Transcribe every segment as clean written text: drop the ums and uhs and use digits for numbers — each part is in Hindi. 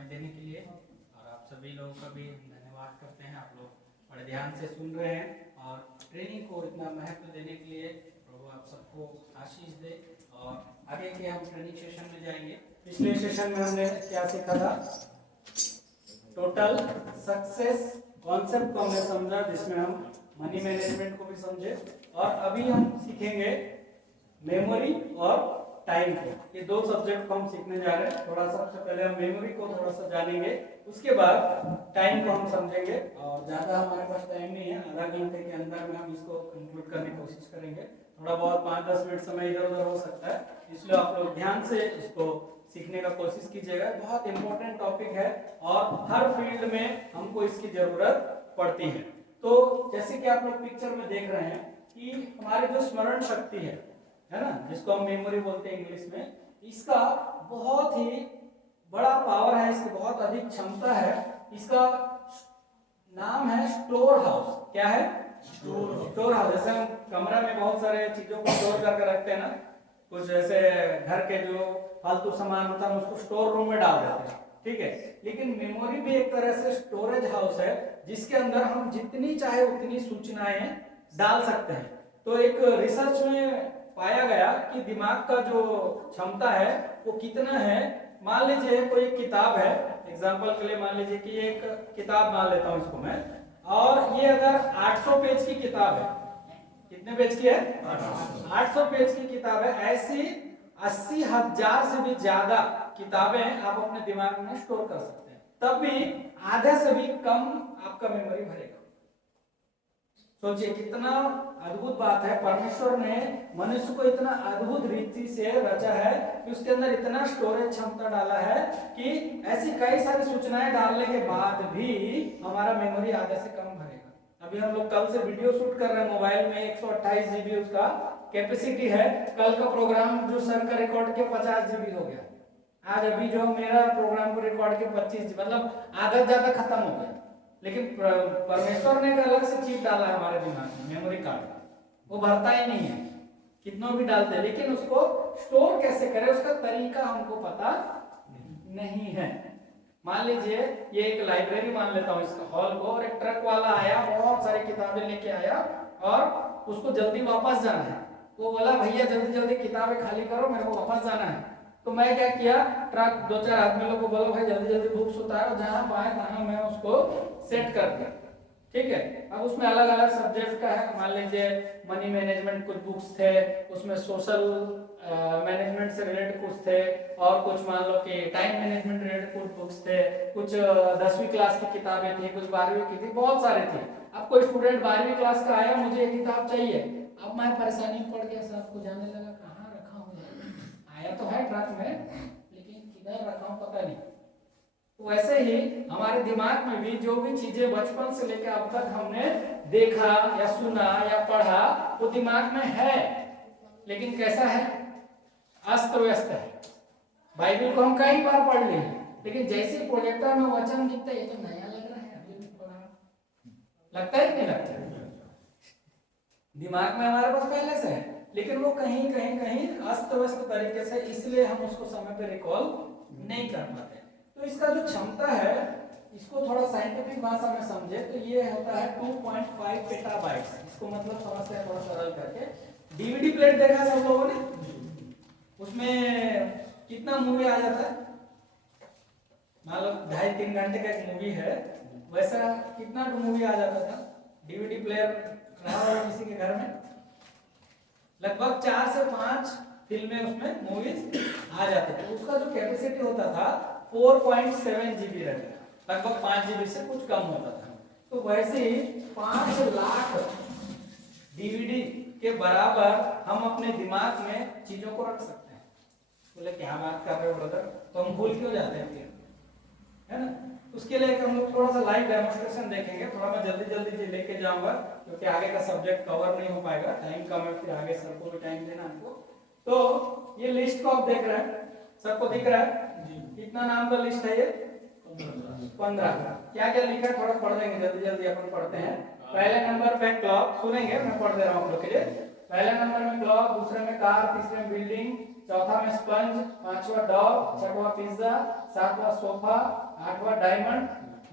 समय देने के लिए, और आप सभी लोगों का भी धन्यवाद करते हैं। आप लोग बड़े ध्यान से सुन रहे हैं और ट्रेनिंग को इतना महत्व देने के लिए प्रभु आप सबको आशीष दे। और आगे के हम ट्रेनिंग सेशन में जाएंगे। पिछले सेशन में हमने क्या सीखा था? टोटल सक्सेस कॉन्सेप्ट को हमने समझा, जिसमें हम मनी मैनेजमेंट को भी समझे। और अभी हम सीखेंगे मेमोरी और टाइम को। ये दो सब्जेक्ट को हम सीखने जा रहे हैं। थोड़ा सबसे पहले हम मेमोरी को थोड़ा सा जानेंगे, उसके बाद टाइम को हम समझेंगे। और ज़्यादा हमारे पास टाइम नहीं है, आधा घंटे के अंदर में हम इसको कंक्लूड करने की कोशिश करेंगे। थोड़ा बहुत 5-10 मिनट समय इधर उधर हो सकता है, इसलिए आप लोग ध्यान से इसको सीखने का कोशिश कीजिएगा। बहुत इंपॉर्टेंट टॉपिक है और हर फील्ड में हमको इसकी जरूरत पड़ती है। तो जैसे कि आप लोग पिक्चर में देख रहे हैं कि हमारी जो स्मरण शक्ति है ना, जिसको हम मेमोरी बोलते हैं इंग्लिश में, इसका बहुत ही बड़ा पावर है, इसकी बहुत अधिक क्षमता है। इसका नाम है स्टोर हाउस। क्या है? Store house. जैसे हम कमरा में बहुत सारे चीजों को स्टोर करके रखते हैं ना, कुछ जैसे घर के जो फालतू सामान होता है उसको स्टोर रूम में डाल देते हैं, ठीक है। लेकिन मेमोरी भी एक तरह से स्टोरेज हाउस है, जिसके अंदर हम जितनी चाहे उतनी सूचनाएं डाल सकते हैं। तो एक रिसर्च में पाया गया कि दिमाग का जो क्षमता है वो कितना है। मान लीजिए कोई एक किताब है, एग्जांपल के लिए मान लीजिए कि ये एक किताब मान लेता हूं इसको मैं, और ये अगर 800 पेज की किताब है, कितने पेज की है? 800 पेज की किताब है। ऐसी 80,000 से भी ज्यादा किताबें आप अपने दिमाग में स्टोर कर सकते हैं, तब भी आधे से भी कम आपका मेमोरी भरेगा। सोचिए कितना अद्भुत बात है। परमेश्वर ने मनुष्य को इतना अद्भुत रीति से रचा है कि उसके अंदर इतना स्टोरेज क्षमता डाला है कि ऐसी कई सारी सूचनाएं डालने के बाद भी हमारा मेमोरी आधे से कम भरेगा। अभी हम लोग कल से वीडियो शूट कर रहे हैं मोबाइल में, 128 GB उसका कैपेसिटी है। कल का प्रोग्राम जो सर का रिकॉर्ड के 50 GB हो गया। आज अभी जो मेरा प्रोग्राम को रिकॉर्ड के 25 GB, मतलब आधा ज्यादा खत्म हो गया। लेकिन परमेश्वर ने एक अलग से चीज डाला है हमारे दिमाग में, मेमोरी कार्ड। वो भरता ही नहीं है, कितना भी डालते हैं, लेकिन उसको स्टोर कैसे करें उसका तरीका हमको पता नहीं है। मान लीजिए ये एक लाइब्रेरी मान लेता हूँ इसका हॉल को, और एक ट्रक वाला आया, बहुत सारी किताबें लेके आया और उसको जल्दी वापस जाना है। वो बोला भैया जल्दी जल्दी किताबें खाली करो, मेरे को वापस जाना है। तो मैं क्या किया, ट्रक 2-4 आदमी लोगों को बोलो भाई जल्दी जल्दी बुक्स उतारो, जहां पाए तहां मैं उसको सेट कर दिया, ठीक है। अब उसमें अलग अलग सब्जेक्ट का है। मान लीजिए मनी मैनेजमेंट कुछ बुक्स थे, उसमें सोशल मैनेजमेंट से रिलेटेड कुछ थे, और कुछ मान लो कि टाइम मैनेजमेंट रिलेटेड कुछ बुक्स थे, कुछ 10वीं क्लास की किताबें थी, कुछ 12वीं की थी, बहुत सारे थे। अब कोई स्टूडेंट 12वीं क्लास का आया, मुझे एक किताब चाहिए। अब मैं परेशानी पड़ गया, सर को जाने लगा कहाँ रखा हूँ, आया तो है ट्रक में लेकिन किधर रखा हूँ पता नहीं। तो वैसे ही हमारे दिमाग में भी जो भी चीजें बचपन से लेकर अब तक हमने देखा या सुना या पढ़ा, वो दिमाग में है, लेकिन कैसा है? अस्त व्यस्त है। बाइबल को हम कई बार पढ़ लिए, लेकिन जैसे प्रोजेक्टर में वचन दिखता है, ये तो नया लग रहा है, अभी भी पढ़ा, लगता है कि नहीं लगता? दिमाग में हमारे पास पहले से है, लेकिन वो कहीं कहीं कहीं अस्त व्यस्त तरीके से, इसलिए हम उसको समय पे रिकॉल नहीं कर पाते। तो इसका जो क्षमता है, इसको थोड़ा साइंटिफिक भाषा में समझे तो ये होता है 2.5 पेटाबाइट्स। इसको मतलब समझते हैं थोड़ा सरल करके। डीवीडी प्लेट देखा सब लोगों ने, उसमें कितना मूवी आ जाता है? मान लो 2.5-3 घंटे का एक मूवी है, वैसा कितना मूवी आ जाता था? डीवीडी प्लेयर रहा होगा किसी के घर में, लगभग 4 से 5 फिल्में उसमें मूवीज आ जाते थे। उसका जो कैपेसिटी होता था 4.7 GB रहता, लगभग 5 GB से कुछ कम होता था। तो वैसे ही 5 लाख डीवीडी के बराबर हम अपने दिमाग में चीजों को रख सकते हैं। बोले क्या बात कर रहे हो ब्रदर, तो हम भूल क्यों जाते हैं फिर, है ना? उसके लिए हम लोग थोड़ा सा लाइव डेमोन्स्ट्रेशन देखेंगे। थोड़ा मैं जल्दी जल्दी लेके जाऊंगा क्योंकि आगे का सब्जेक्ट कवर नहीं हो पाएगा, टाइम कम है, फिर आगे सर को भी टाइम देना हमको। तो ये लिस्ट को आप देख रहे हैं, सबको दिख रहा है? कितना नाम का लिस्ट है ये? 15। क्या क्या लिखा है थोड़ा पढ़ देंगे, जल्दी जल्दी अपन पढ़ते हैं। पहले नंबर पे क्लॉक, सुनेंगे मैं पढ़ दे रहा हूँ आप लोग के लिए। पहले नंबर में क्लॉक, दूसरे में कार, तीसरे में बिल्डिंग, चौथा में स्पंज, पांचवा डॉग, छठवा पिज्जा, सातवां सोफा, आठवां डायमंड,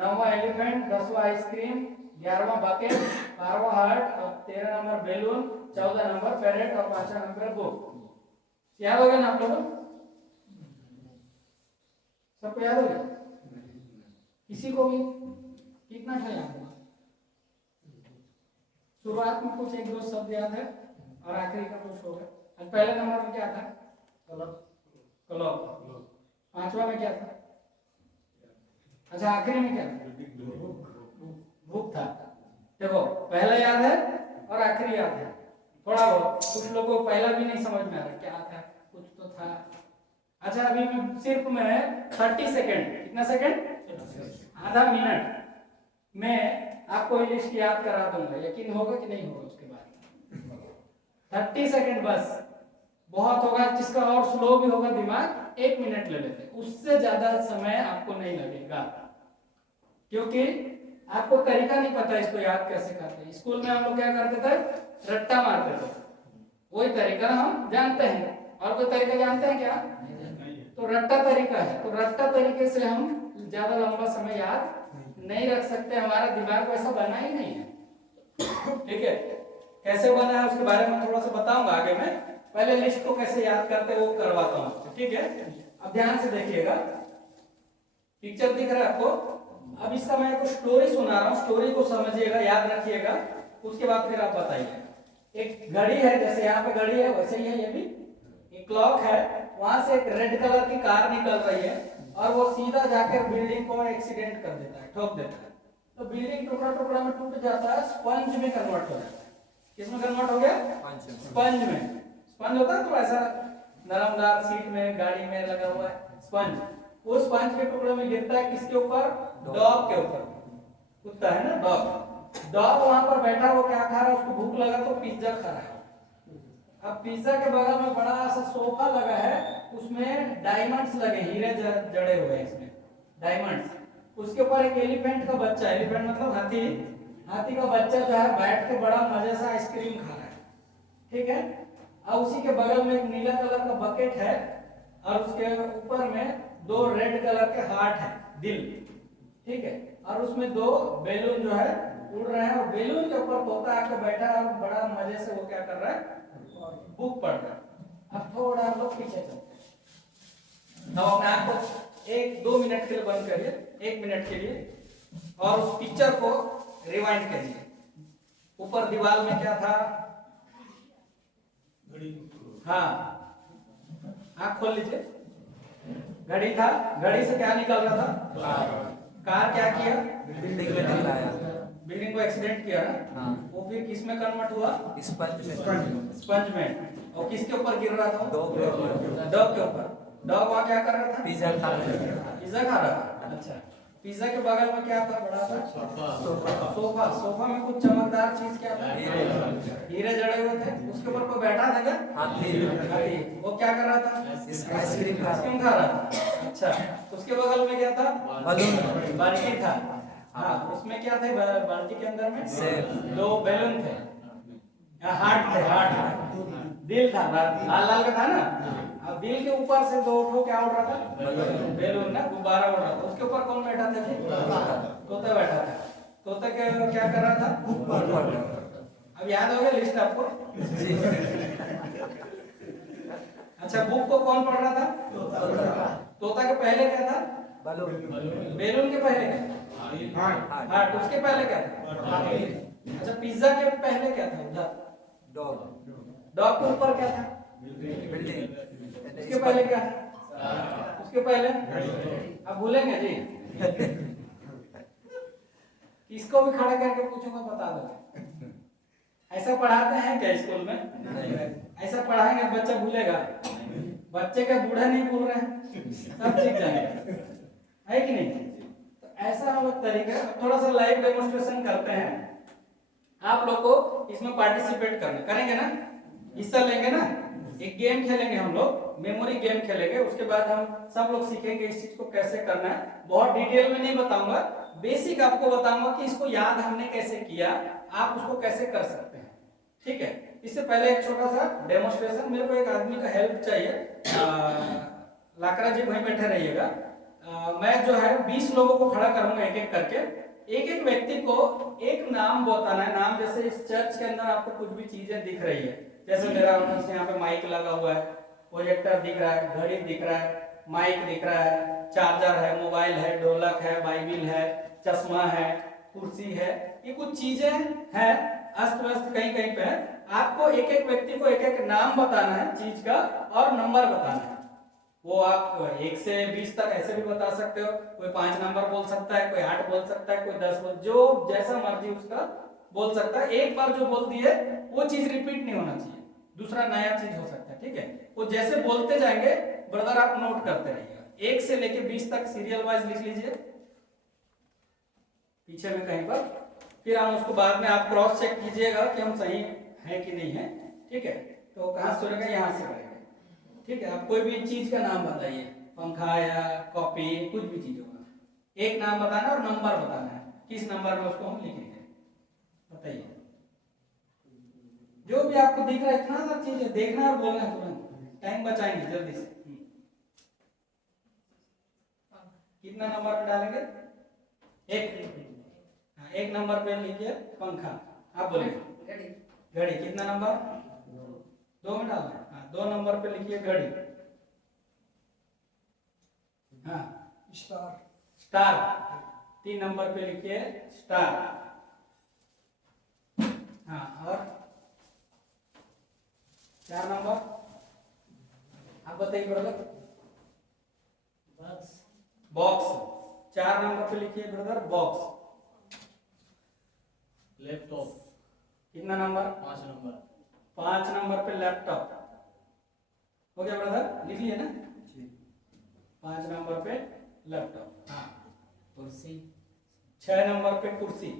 नौवां एलिफेंट, 10वां आइसक्रीम, 11वां बकेट, 12वां हार्ट और 13 नंबर बैलून, 14 नंबर पैरेट और 5वां नंबर बुक। याद हो गया ना आप लोगों? सबको याद हो गया? किसी को भी कितना था याद हुआ? शुरुआत में कुछ एक दो शब्द याद है और आखिरी का कुछ होगा। आज पहले नंबर में क्या था? क्लॉक। पांचवा में क्या था? अच्छा आखिरी में क्या था? भूख था। देखो पहला याद है और आखिरी याद है। थोड़ा बहुत कुछ लोगों को पहला भी नहीं समझ में आ रहा क्या था, कुछ तो था। अच्छा अभी मैं सिर्फ मैं 30 सेकंड, कितना सेकंड? आधा मिनट में आपको ये लिस्ट याद करा दूंगा। यकीन होगा कि नहीं होगा? उसके बाद 30 सेकंड बस बहुत होगा। जिसका और स्लो भी होगा दिमाग 1 मिनट ले लेते, उससे ज्यादा समय आपको नहीं लगेगा, क्योंकि आपको तरीका नहीं पता इसको याद कैसे करते हैं। स्कूल में हम लोग क्या करते थे? रट्टा मारते थे। वही तरीका हम जानते हैं। और कोई तरीका जानते हैं क्या? तो रट्टा तरीका है। तो रट्टा तरीके से हम ज्यादा लंबा समय याद नहीं रख सकते। हमारा दिमाग वैसा बना ही नहीं है। ठीक है, कैसे बना है उसके बारे में थोड़ा सा बताऊंगा आगे मैं। पहले लिस्ट को कैसे याद करते हैं वो करवाता हूँ। ठीक है, अब ध्यान से देखिएगा। पिक्चर दिख रहा है आपको? अब इसका मैं आपको स्टोरी सुना रहा हूँ, स्टोरी को समझिएगा, याद रखिएगा। उसके बाद फिर आप बताइए। एक घड़ी है, जैसे यहाँ पे घड़ी है वैसे ही है ये भी। एक क्लॉक है, वहां से एक रेड कलर की कार निकल रही है और वो सीधा जाकर बिल्डिंग को एक्सीडेंट कर देता है, ठोक देता है। तो बिल्डिंग टुकड़ा टुकड़ा में टूट जाता है, स्पंज में कन्वर्ट हो जाता है। किसमें कन्वर्ट हो गया? स्पंज में। स्पंज होता है तो ऐसा नरमदार सीट में गाड़ी में लगा हुआ है स्पंज। वो स्पंज के टुकड़े में गिरता है किसके ऊपर? डॉग के ऊपर। कुत्ता है ना डॉग। डॉग वहां पर बैठा, वो क्या खा रहा है? उसको भूख लगा तो पिज्जा खा रहा है। अब पिज्जा के बगल में बड़ा सा सोफा लगा है, उसमें डायमंड्स लगे, हीरे जड़े हुए हैं इसमें, डायमंड्स। उसके ऊपर एक एलिफेंट का बच्चा, एलिफेंट मतलब हाथी, हाथी का बच्चा जो है बैठ के बड़ा मजे से आइसक्रीम खा रहा है। ठीक है, और उसी के बगल में एक नीला कलर का बकेट है और उसके ऊपर में 2 रेड कलर के हार्ट है, दिल। ठीक है, और उसमें 2 बैलून जो है उड़ रहे हैं और बैलून के ऊपर तोता आके बैठा है और बड़ा मजे से वो क्या कर रहा है? बुक पढ़ रहा है। अब थोड़ा हम लोग पीछे चलते हैं। अब अपने आप को 1-2 मिनट के लिए बंद करिए, 1 मिनट के लिए, और उस पिक्चर को रिवाइंड करिए। ऊपर दीवार में क्या था? हाँ, आँख खोल लीजिए। घड़ी था, घड़ी से क्या निकल रहा था? कार क्या किया? बिल्डिंग में टकराया, बिल्डिंग को एक्सीडेंट किया ना? हाँ। वो फिर किस में कन्वर्ट हुआ? स्पंज में। स्पंज में। और किसके ऊपर गिर रहा था? डॉग के ऊपर। डॉग के ऊपर। डॉग वहाँ क्या कर रहा था? पिज्जा खा रहा था। पिज्जा खा रहा था। अच्छा, पिज्जा के बगल में क्या था? बड़ा सा सोफा। सोफा में कुछ चमकदार चीज क्या था? हीरे जड़े हुए थे। उसके ऊपर कोई बैठा था क्या? हाथी। वो क्या कर रहा था? आइसक्रीम खा रहा था। अच्छा, उसके बगल में क्या था? बलून। बाल्टी था। हाँ, उसमें क्या थे? बाल्टी के अंदर में सेब। 2 बैलून थे, हार्ट थे, हार्ट। दिल था, लाल लाल का था ना? अब दिल के ऊपर से 2 ठो क्या उड़ रहा था? बैलून ना, गुब्बारा उड़ रहा था। उसके ऊपर कौन बैठा था जी? तोता बैठा था। तोता क्या कर रहा था? अब याद हो गया लिस्ट आपको? अच्छा, बुक को कौन पढ़ रहा था? तोता के पहले क्या था? बलून। बैलून के पहले क्या था? हार्ट। उसके पहले क्या था? अच्छा, पिज्जा के पहले क्या था? उधर डॉग। डॉग के ऊपर क्या था? बिल्डिंग। उसके पहले क्या है? उसके पहले अब भूलेंगे जी? इसको भी खड़ा करके पूछूंगा, बता दो। ऐसा पढ़ाते हैं क्या स्कूल में? ऐसा पढ़ाएंगे बच्चा भूलेगा? बच्चे का बूढ़ा नहीं भूल रहे हैं, सब सीख जाएंगे, है कि नहीं? तो ऐसा हम लोग तरीका। थोड़ा सा लाइव डेमोन्स्ट्रेशन करते हैं। आप लोग को इसमें पार्टिसिपेट करेंगे ना? हिस्सा लेंगे ना? एक गेम खेलेंगे हम लोग, मेमोरी गेम खेलेंगे। उसके बाद हम सब लोग सीखेंगे इस चीज को कैसे करना है। बहुत डिटेल में नहीं बताऊंगा, बेसिक आपको बताऊंगा कि इसको याद हमने कैसे किया, आप उसको कैसे कर सकते हैं। ठीक है, इससे पहले एक छोटा सा डेमोस्ट्रेशन, मेरे को एक आदमी का हेल्प चाहिए। लाकरा जी वहीं बैठे रहिएगा। मैं जो है 20 लोगों को खड़ा करूंगा एक एक करके। एक एक व्यक्ति को एक नाम बताना है। नाम जैसे इस चर्च के अंदर आपको कुछ भी चीजें दिख रही है, जैसे मेरा यहाँ पे माइक लगा हुआ है, प्रोजेक्टर दिख रहा है, घड़ी दिख रहा है, माइक दिख रहा है, चार्जर है, मोबाइल है, ढोलक है, बाइबिल है, चश्मा है, कुर्सी है, ये कुछ चीजें हैं अस्त व्यस्त कहीं कहीं पे है। आपको एक एक व्यक्ति को एक एक नाम बताना है चीज का और नंबर बताना है। वो आप 1 से 20 तक ऐसे भी बता सकते हो। कोई 5 नंबर बोल सकता है, कोई 8 बोल सकता है, कोई 10 बोल, जो जैसा मर्जी उसका बोल सकता है। एक बार जो बोल दिए वो चीज रिपीट नहीं होना चाहिए, दूसरा नया चीज हो सकता है, ठीक है। वो जैसे बोलते जाएंगे ब्रदर आप नोट करते रहिएगा। 1 से लेके 20 तक सीरियल वाइज लिख लीजिए पीछे में कहीं पर, फिर हम उसको बाद में आप क्रॉस चेक कीजिएगा कि हम सही है कि नहीं है, ठीक है। तो कहाँ से रहेगा, यहाँ से रहेगा, ठीक है। आप कोई भी चीज का नाम बताइए, पंखा या कॉपी, कुछ भी चीज होगा। एक नाम बताना और नंबर बताना है, किस नंबर में उसको हम लिखेंगे, बताइए। जो भी आपको दिख रहा है, इतना सा चीज है, देखना और बोलना है तुरंत, टाइम बचाएंगे जल्दी से। कितना नंबर पे डालेंगे, एक नंबर पे लिखिए पंखा। आप बोलिए घड़ी, कितना नंबर, 2 में डालना है। हाँ, 2 नंबर पे लिखिए घड़ी। हाँ, स्टार 3 नंबर पे लिखिए स्टार। हाँ, और 4 नंबर आप बताइए ब्रदर। बॉक्स 4 नंबर पे लिखिए ब्रदर बॉक्स। लैपटॉप कितना नंबर, 5 नंबर। 5 नंबर पे लैपटॉप। हो गया ब्रदर, लिख लिए ना, 5 नंबर पे लैपटॉप। हाँ, कुर्सी 6 नंबर पे कुर्सी।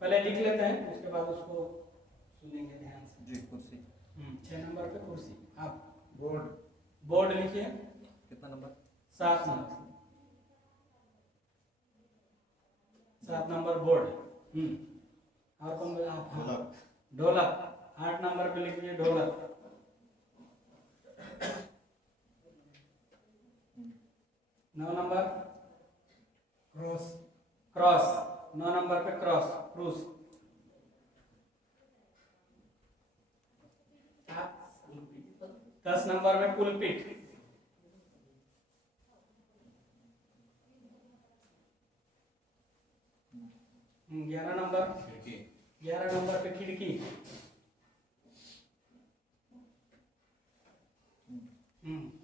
पहले लिख लेते हैं, उसके बाद उसको सुनेंगे ध्यान से। जी कुर्सी। 6 नंबर पे कुर्सी। आप बोर्ड लिखिए, कितना नंबर, 7 नंबर, 7 नंबर बोर्ड। और कौन बोला आप, हाँ ढोलक 8 नंबर पे लिखिए ढोलक। 9 नंबर क्रॉस 9 नंबर पे क्रूस। 10 नंबर में पुलपिट। 11 नंबर पे खिड़की।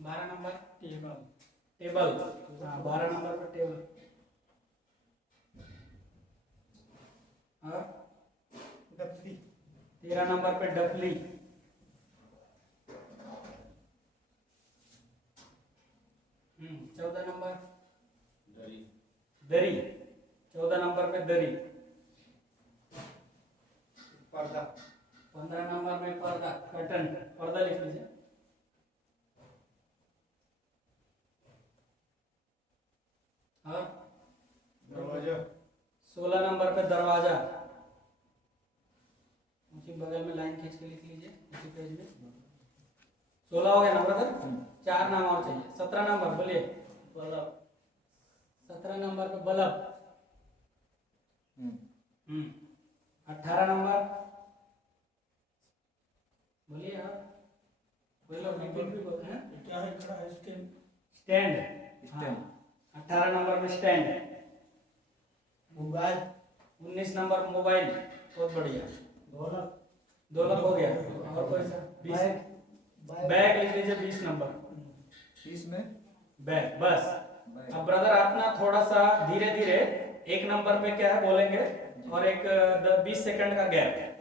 12 नंबर टेबल। हाँ, 12 नंबर पे टेबल। और 13 नंबर पे डफली। 14 नंबर दरी। 14 नंबर पे दरी। 15 नंबर में पर्दा, कर्टन, पर्दा लिख लीजिए। और 16 नंबर पे दरवाजा। उसी बगल में लाइन खींच के लिख लीजिए उसी पेज में। 16 हो गया ना ब्रदर, 4 नाम और चाहिए। 17 नंबर बोलिए बल्ब। 17 नंबर पे बल्ब। 18 नंबर बोलिए आप, कोई लोग रिपीट भी बोलते हैं, क्या है खड़ा है स्टैंड। स्टैंड। 18 नंबर में स्टैंड। मोबाइल 19 नंबर मोबाइल, बहुत बढ़िया। ढोलक हो गया। और कोई सा, 20 बैग लिख लीजिए 20 नंबर। 30 में बैग, बस। अब ब्रदर आप ना थोड़ा सा धीरे धीरे एक नंबर पे क्या है बोलेंगे और एक 20 सेकंड का गैप।